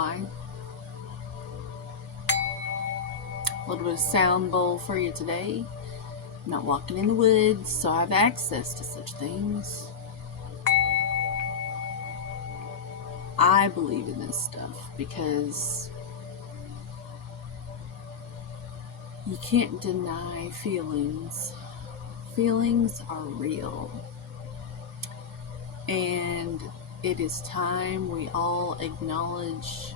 A little bit of sound bowl for you today. I'm not walking in the woods, so I have access to such things. I believe in this stuff because you can't deny feelings. Feelings are real. And it is time we all acknowledge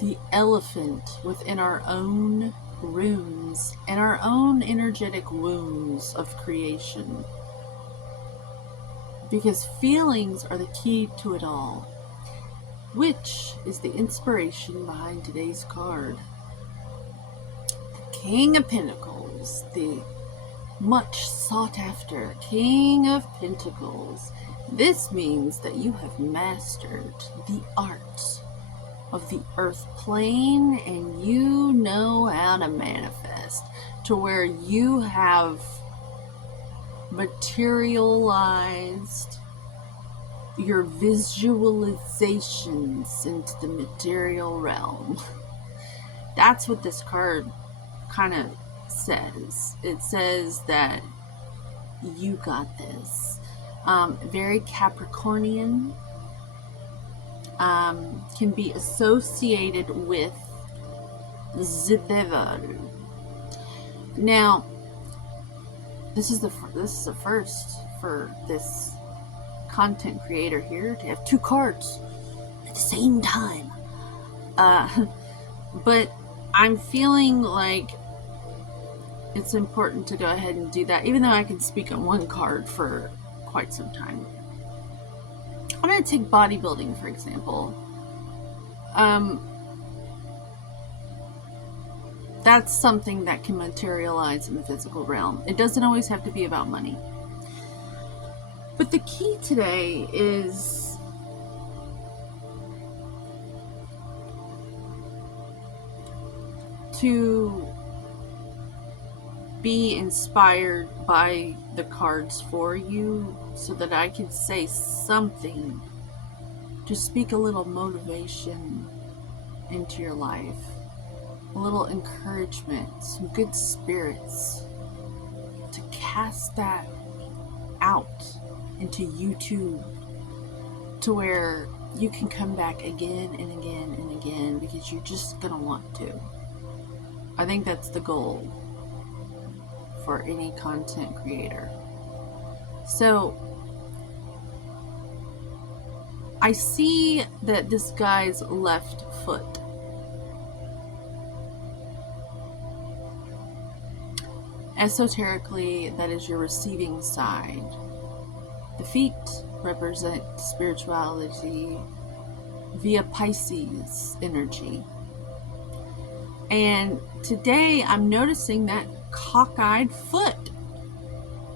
the elephant within our own rooms and our own energetic wounds of creation. Because feelings are the key to it all, which is the inspiration behind today's card. The King of Pentacles, the much sought after King of Pentacles. This means that you have mastered the art of the earth plane and you know how to manifest to where you have materialized your visualizations into the material realm. That's what this card kind of says. It says that you got this. Very Capricornian, can be associated with the devil. Now, this is the first for this content creator here to have two cards at the same time. But I'm feeling like it's important to go ahead and do that, even though I can speak on one card for quite some time. I'm going to take bodybuilding, for example. That's something that can materialize in the physical realm. It doesn't always have to be about money. But the key today is to be inspired by the cards for you so that I can say something to speak a little motivation into your life, a little encouragement, some good spirits, to cast that out into YouTube to where you can come back again and again and again because you're just gonna want to. I think that's the goal for any content creator. So I see that this guy's left foot. Esoterically, that is your receiving side. The feet represent spirituality via Pisces energy. And today I'm noticing that cockeyed foot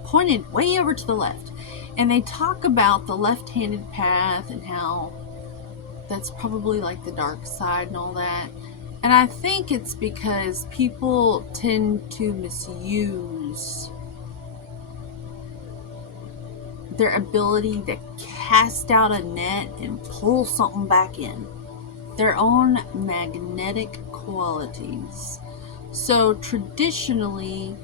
pointed way over to the left. And they talk about the left-handed path and how that's probably like the dark side and all that. And I think it's because people tend to misuse their ability to cast out a net and pull something back in. Their own magnetic qualities. So traditionally,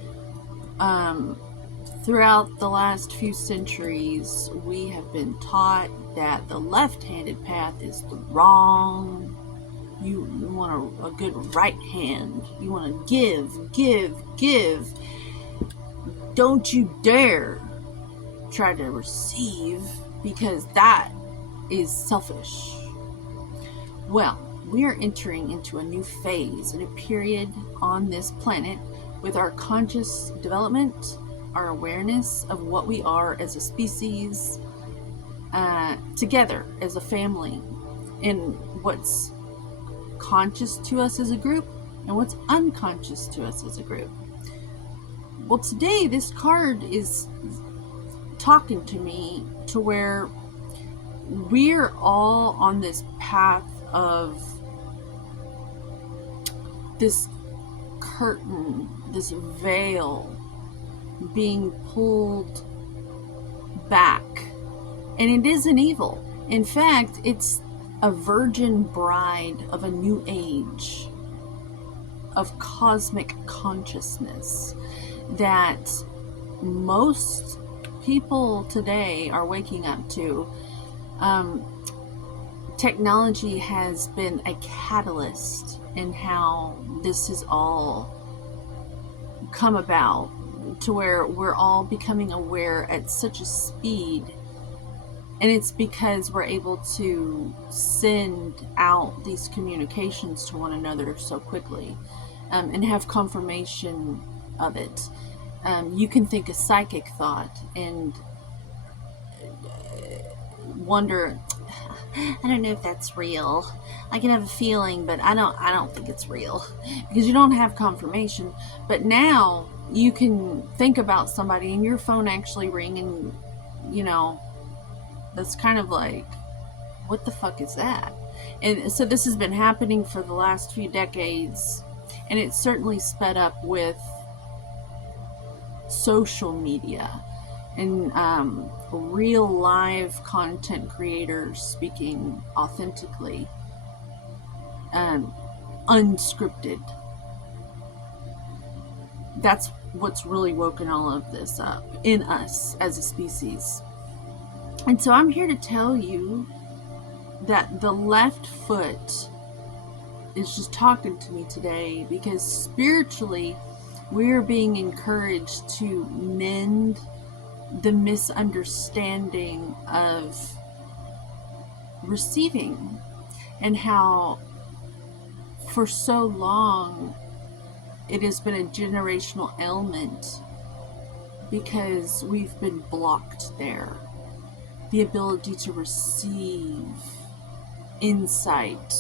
throughout the last few centuries, we have been taught that the left-handed path is the wrong. You want a good right hand. You want to give. Don't you dare try to receive, because that is selfish. Well, we are entering into a new phase, a new period on this planet with our conscious development, our awareness of what we are as a species, together as a family, and what's conscious to us as a group and what's unconscious to us as a group. Well, today this card is talking to me to where we're all on this path of this curtain, this veil being pulled back. And it isn't evil. In fact, it's a virgin bride of a new age of cosmic consciousness that most people today are waking up to. Technology has been a catalyst in how this has all come about, to where we're all becoming aware at such a speed. And it's because we're able to send out these communications to one another so quickly, and have confirmation of it. You can think a psychic thought and wonder, I don't know if that's real. I can have a feeling, but I don't think it's real, because you don't have confirmation. But now you can think about somebody and your phone actually ring, and that's kind of like, what the fuck is that? And so this has been happening for the last few decades, and it's certainly sped up with social media and real live content creators speaking authentically, unscripted. That's what's really woken all of this up in us as a species. And so I'm here to tell you that the left foot is just talking to me today, because spiritually we're being encouraged to mend the misunderstanding of receiving, and how for so long it has been a generational ailment because we've been blocked there. The ability to receive insight,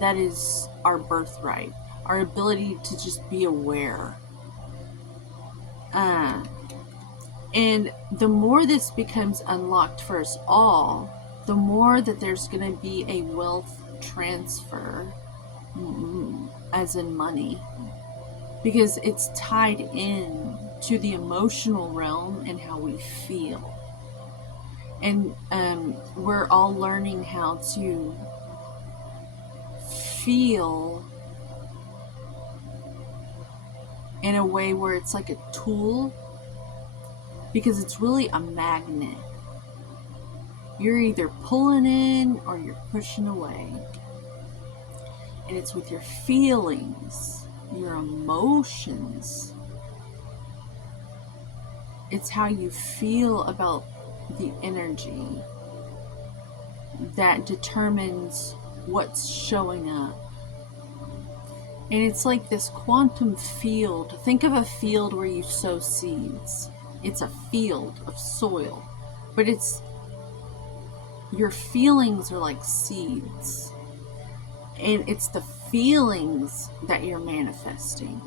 that is our birthright. Our ability to just be aware. And the more this becomes unlocked for us all, the more that there's going to be a wealth transfer, as in money, because it's tied in to the emotional realm and how we feel. And we're all learning how to feel in a way where it's like a tool, because it's really a magnet. You're either pulling in or you're pushing away. And it's with your feelings, your emotions. It's how you feel about the energy that determines what's showing up. And it's like this quantum field. Think of a field where you sow seeds. It's a field of soil, but it's your feelings are like seeds, and it's the feelings that you're manifesting,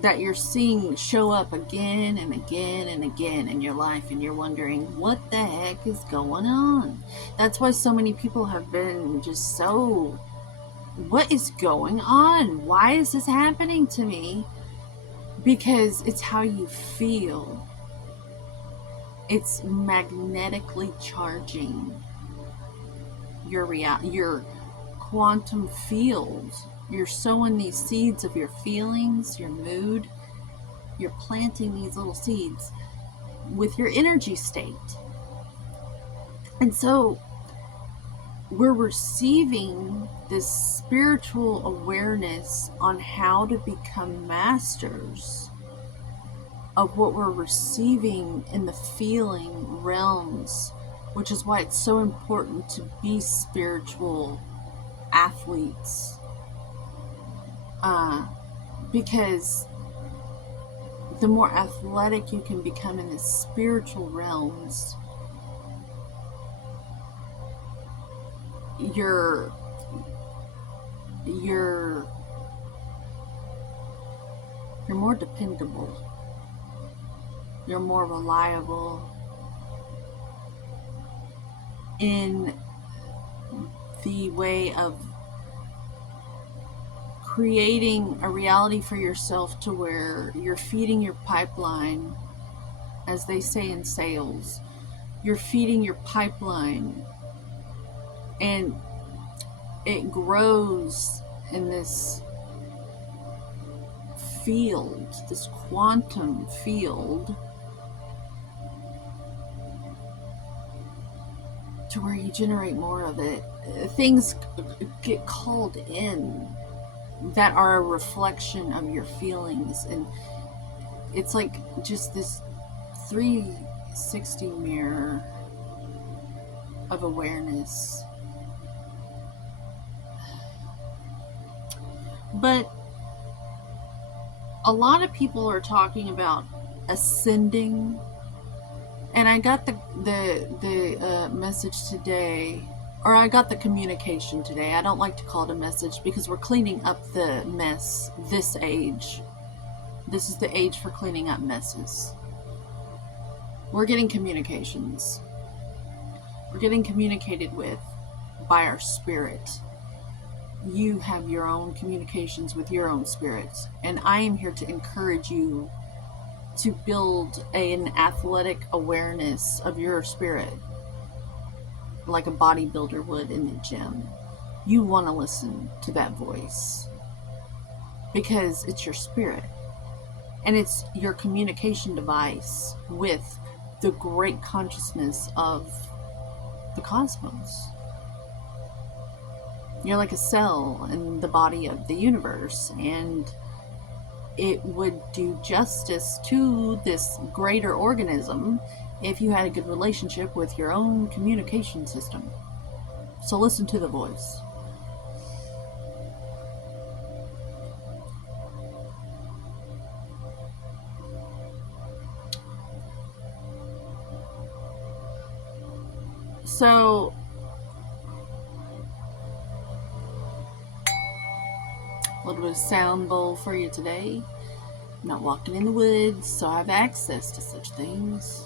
that you're seeing show up again and again and again in your life, and you're wondering, what the heck is going on? That's why so many people have been just so, what is going on? Why is this happening to me? Because it's how you feel. It's magnetically charging your quantum field. You're sowing these seeds of your feelings, your mood. You're planting these little seeds with your energy state. And so we're receiving this spiritual awareness on how to become masters of what we're receiving in the feeling realms, which is why it's so important to be spiritual athletes, because the more athletic you can become in the spiritual realms, you're more dependable, you're more reliable in the way of creating a reality for yourself, to where you're feeding your pipeline, as they say in sales. You're feeding your pipeline And it grows in this field, this quantum field, to where you generate more of it. Things get called in that are a reflection of your feelings, and it's like just this 360 mirror of awareness. But a lot of people are talking about ascending, and I got the message today, or I got the communication today. I don't like to call it a message because we're cleaning up the mess this age. This is the age for cleaning up messes. We're getting communications. We're getting communicated with by our spirit. You have your own communications with your own spirits, and I am here to encourage you to build an athletic awareness of your spirit, like a bodybuilder would in the gym. You want to listen to that voice because it's your spirit, and it's your communication device with the great consciousness of the cosmos. You're like a cell in the body of the universe, and it would do justice to this greater organism if you had a good relationship with your own communication system. So listen to the voice. So a little bit of sound bowl for you today. I'm not walking in the woods, so I have access to such things.